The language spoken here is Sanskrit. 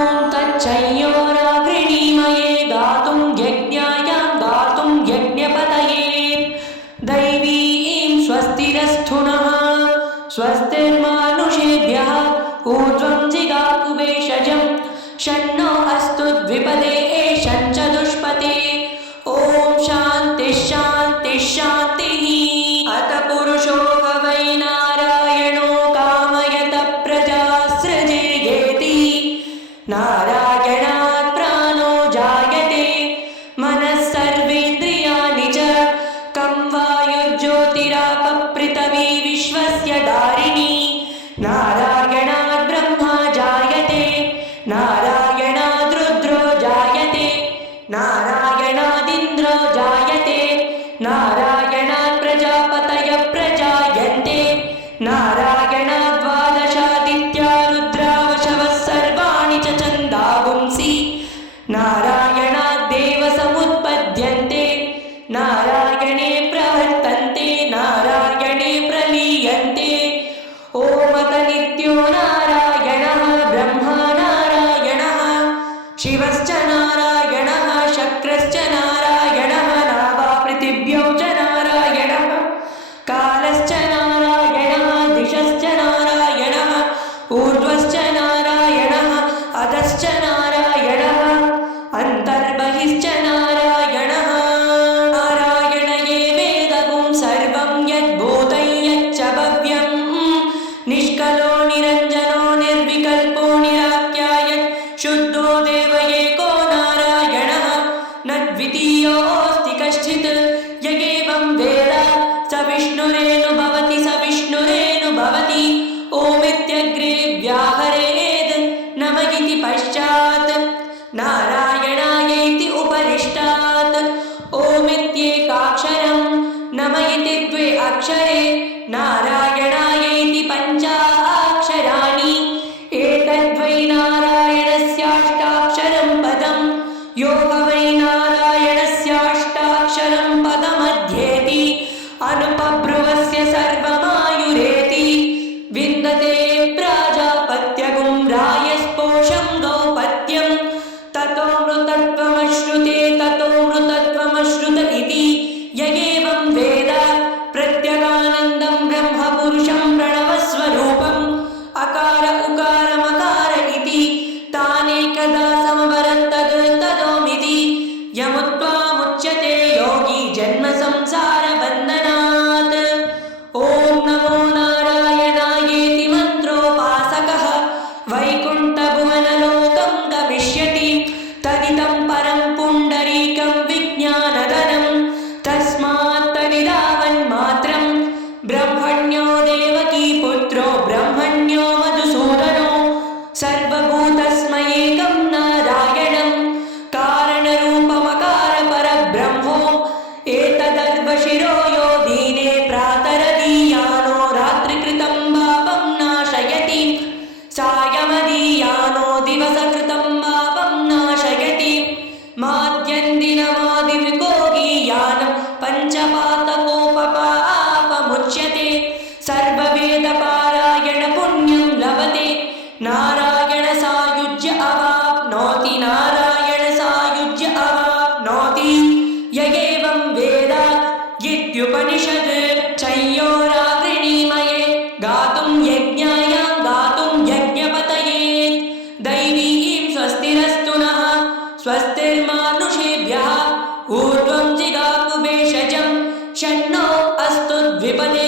ॐ तच्चयोरावृणीमये गातुं यज्ञायां गातुं यज्ञपतये दैवीं स्वस्तिरस्तु नः स्वस्तिर्मानुषेभ्यः ऊर्ध्वं जिगातु भेषजं शन्नो अस्तु द्विपदे शञ्चतुष्पदे ॐ शान्तिः शान्तिः शान्तिः। अथ पुरुषो वै नारायणो कामयत प्रजासृजेति नारायणात् प्राणो जायते मनः सर्वेन्द्रियाणि च कं वायुर्ज्योतिरापपृथिवी विश्वस्य धारिणी नारायणात् ब्रह्मा जायते नारायणात् रुद्रो जायते नारायणादिन्द्रो जायते नारायणात् प्रजापतयः प्रजायन्ते नारायणात् द्वादशादित्या रुद्रावशवः सर्वाणि च छन्दागुंसि नारायणात् देवसमुत्पद्यन्ते नारायणे प्रवर्तन्ते नारायणे प्रलीयन्ते ॐ अत नित्यो नारायणः ब्रह्मा नारायणः शिवश्च नारायणः शक्रश्च नारायणः नाभा पृथिव्यौ च नारायणः कालश्च नारायणः दिशश्च नारायणः ऊर्ध्वश्च नारायणः अधश्च नारायणः अन्तर्बहिश्च नारायणः नारायण एवेदगुं सर्वं यद्भूतं यच्च भव्यं निष्कलो निरञ्जनो निर्विकल्पो निराख्यायत् शुद्धो देव एको नारायणः न द्वितीयोऽस्ति कश्चित् य एवं वेद स विष्णुरेनुभवति स विष्णुरेनुभवति ओमित्यग्रे व्याहरेद् नम इति पश्चात् नारायणायैति उपरिष्टात् ओमित्येकाक्षरं नम इति द्वे अक्षरे नारायणायैति पञ्चाक्षराणि एतद्वै नारायणस्याष्टाक्षरं पदं यो वै नारायणस्याष्टाक्षरं पदमध्येति अनुपब्रुवस्य सर्वमायुरेति विन्दते प्राजापत्यगुं रायस्पोषं गौपत्यं ततो मृतत्वमश्नुते ततो मृतत्वमश्नुत इति य एवं वेद प्रत्यगानन्दं ब्रह्मपुरुषं प्रणवस्वरूपम् अकार उकार मकार इति तानेकदा समवरत्तद् तदोमिति यमुत्वामुच्यते योगी जन्म संसारबन्धनात् ॐ नमो नारायणायेति मन्त्रोपासकः वैकुण्ठभुवनलोकं गमिष्यति तदिदं परं पुण्डरीकं विज्ञानधनं तस्मात् तदिदावन्मात्रं ब्रह्मण्यो देवकी पुत्रो ब्रह्मण्यो मधुसूदनो सर्वभूतस्मैकं नारायणं कारणरूपमकार परब्रह्मो एतदर्वशिरो यो दीने प्रातरदीयानो रात्रिकृतं पापं नाशयति सायमदीयानो दिवसकृतं पापं नाशयति माद्यन्दिनमादिविकोगीयानं पञ्चपातकोपपापमुच्यते सर्ववेदपारायण पुण्यं लभते नारायण सायुज्य अवाप्नोति नारायण सायुज्य अवाप्नोति य एवं वेद इत्युपनिषद् चयोरावृणीमये गातुं यज्ञायां गातुं यज्ञपतये दैवीं स्वस्तिरस्तु नः स्वस्तिर्मानुषेभ्यः ऊर्ध्वं जिगातु भेषजं शन्नो अस्तु द्विपदे